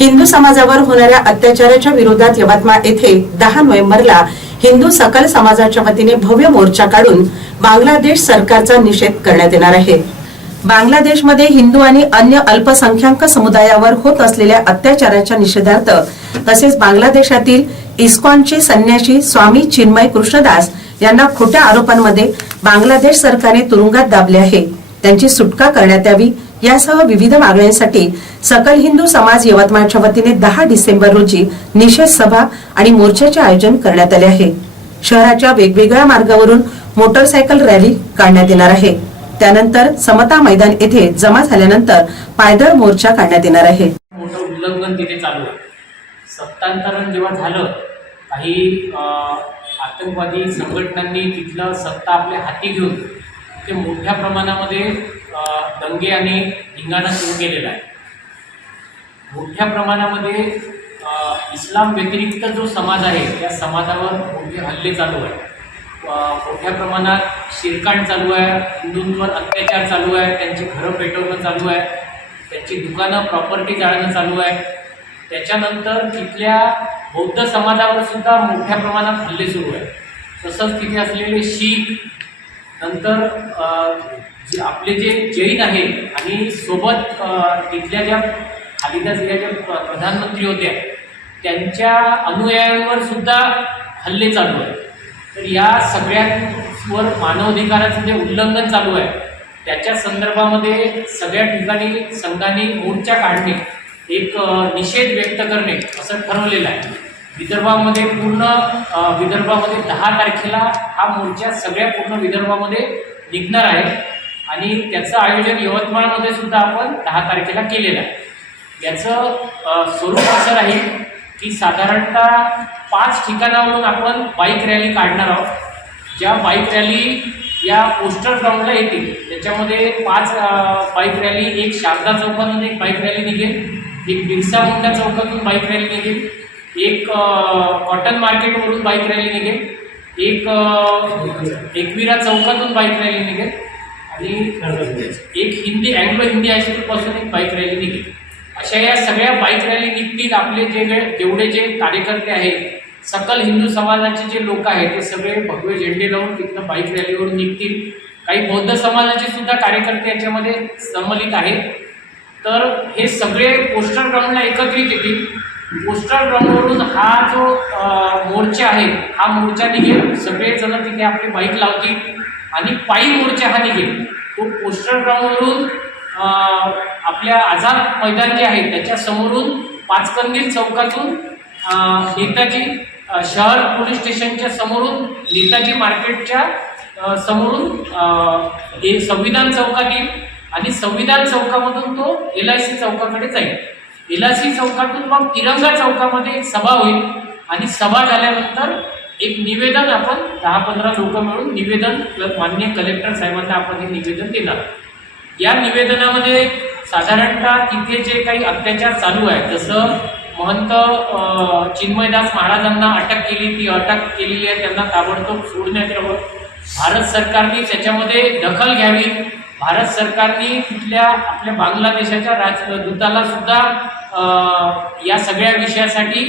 हिंदू समाजावर होणाऱ्या अत्याचाराच्या विरोधात यवतमाळ येथे 10 नोव्हेंबरला हिंदू सकल समाजाच्या वतीने भव्य मोर्चा काढून बांगलादेश सरकारचा निषेध करण्यात येणार आहे। बांगलादेशमध्ये हिंदू आणि अन्य अल्पसंख्याक समुदायावर होत असलेल्या अत्याचाराच्या निषेधार्थ तसेच बांगलादेशातील इस्कॉनचे संन्यासी स्वामी चिन्मय कृष्णदास यांना खोट्या आरोपांमध्ये बांगलादेश सरकारने तुरुंगात दाबले आहे, त्यांची सुटका करण्यात यावी यासह विविध मागण्यांसाठी सकल हिंदू समाज यवतमाळच्या वतीने 10 डिसेंबर रोजी निषेध सभा आणि मोर्चाचे आयोजन करण्यात आले आहे। शहराच्या वेगवेगळ्या मार्गावरून मोटरसायकल रॅली काढण्यात येणार आहे। त्यानंतर समता मैदान येथे जमा झाल्यानंतर पायदळ मोर्चा काढण्यात येणार आहे। मोठं उल्लंघन तिथे चालू आहे। सत्तांतरण जेव्हा झालं, काही आतंकवादी संघटनांनी तिथलं सत्ता आपल्या हाती घेऊन ते मोठ्या प्रमाणामध्ये दंगे आणि धिंगाणा सुरू केलेला आहे। मोठ्या प्रमाणामध्ये इस्लाम व्यतिरिक्त जो समाज आहे त्या समाजावर मोठे हल्ले चालू आहे। मोठ्या प्रमाणात शिरकाण चालू आहे, हिंदूंवर अत्याचार चालू आहे, त्यांची घरं पेटवणं चालू आहे, त्यांची दुकानं प्रॉपर्टी जाळणं चालू आहे। त्याच्यानंतर तिथल्या बौद्ध समाजावर सुद्धा मोठ्या प्रमाणात हल्ले सुरू आहे। तसंच तिथे असलेले शीख, नंतर आपले जे जैन आहे आणि सोबत तिथल्या ज्या खालिदा जिल्ह्याच्या ज्या प्रधानमंत्री होत्या त्यांच्या अनुयायांवर सुद्धा हल्ले चालू आहेत। तर या सगळ्यांवर मानवाधिकाराचं जे उल्लंघन चालू आहे त्याच्या संदर्भामध्ये सगळ्या ठिकाणी संघाने मोर्चा काढणे, एक निषेध व्यक्त करणे असं ठरवलेलं आहे। विदर्भामध्ये 10 तारखेला हा मोर्चा सगळ्या पूर्ण विदर्भामध्ये निघणार आहे आणि त्याचं आयोजन यवतमाळमध्ये सुद्धा आपण 10 तारखेला केलेलं आहे। याचं स्वरूप असं राहील की साधारणतः 5 ठिकाणावरून आपण बाईक रॅली काढणार आहोत। ज्या बाईक रॅली या पोस्टर ग्राउंडला येतील त्याच्यामध्ये 5 बाईक रॅली, एक शारदा चौकातून एक बाईक रॅली निघेल, एक बिरसा मुंडा चौकातून बाईक रॅली निघेल, एक कॉटन मार्केटवरून बाईक रॅली निघेल, एक एकविरा चौकातून बाईक रॅली निघेल आणि एक अँग्लो हिंदी हायस्कूलपासून एक बाईक रॅली निघेल। अशा या सगळ्या बाईक रॅली निघतील। आपले जेवढे जे कार्यकर्ते आहेत, सकल हिंदू समाजाचे जे लोक आहेत ते सगळे भगवे झेंडे लावून तिथनं बाईक रॅलीवरून निघतील। काही बौद्ध समाजाचे सुद्धा कार्यकर्ते याच्यामध्ये सम्मिलित आहेत। तर हे सगळे पोस्टर ग्राउंडला एकत्रित येतील। पोस्टर ग्राउंडवरून हा जो मोर्चा आहे हा मोर्चा निघेल, सगळेजण तिथे आपली बाईक लावतील आणि पायी मोर्चा हा निघेल। तो पोस्टर ग्राउंडवरून आपल्या आझाद मैदान जे आहे त्याच्या समोरून पाचकंदील चौकातून नेताजी शहर पोलीस स्टेशनच्या समोरून नेताजी मार्केटच्या समोरून संविधान चौकात येईल आणि संविधान चौकामधून तो LIC चौकाकडे जाईल। LIC चौकातून मग तिरंगा चौकामध्ये एक सभा होईल आणि सभा झाल्यानंतर एक निवेदन आपण 10-15 लोक मिळून निवेदन माननीय कलेक्टर साहेबांना आपण हे निवेदन देणार। या निवेदनामध्ये साधारणतः तिथे जे काही अत्याचार चालू आहे, जसं महंत चिन्मयदास महाराजांना अटक केली, ती अटक केलेली आहे, त्यांना ताबडतोब सोडण्यात यावं। भारत सरकारने त्याच्यामध्ये दखल घ्यावी। भारत सरकारने तिथल्या आपल्या बांगलादेशाच्या राजदूताला सुद्धा या सगळ्या विषयासाठी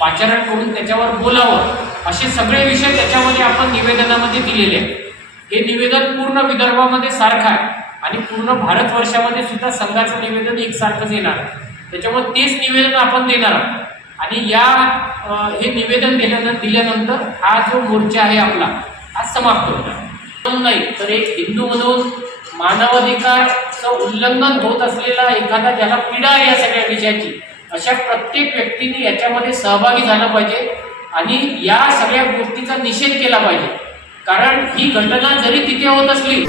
पाचारण करून त्याच्यावर बोलावं, असे सगळे विषय त्याच्यामध्ये आपण निवेदनामध्ये दिलेले आहेत। हे निवेदन पूर्ण विदर्भामध्ये सारखं आहे आणि पूर्ण भारतवर्षामध्ये सुद्धा संघाचं निवेदन एकसारखंच येणार आहे। त्याच्यामुळे तेच निवेदन आपण देणार आहोत आणि हे निवेदन दिल्यानंतर हा जो मोर्चा आहे आपला हा समाप्त होणार नाही। तर एक हिंदू म्हणून मानवाधिकाराचं उल्लंघन होत असलेला एखादा ज्याला पीडा आहे या सगळ्या विषयाची, अशा प्रत्येक व्यक्तीने याच्यामध्ये सहभागी झालं पाहिजे आणि या सगळ्या गोष्टीचा निषेध केला पाहिजे। कारण ही घटना जरी तिथे होत असली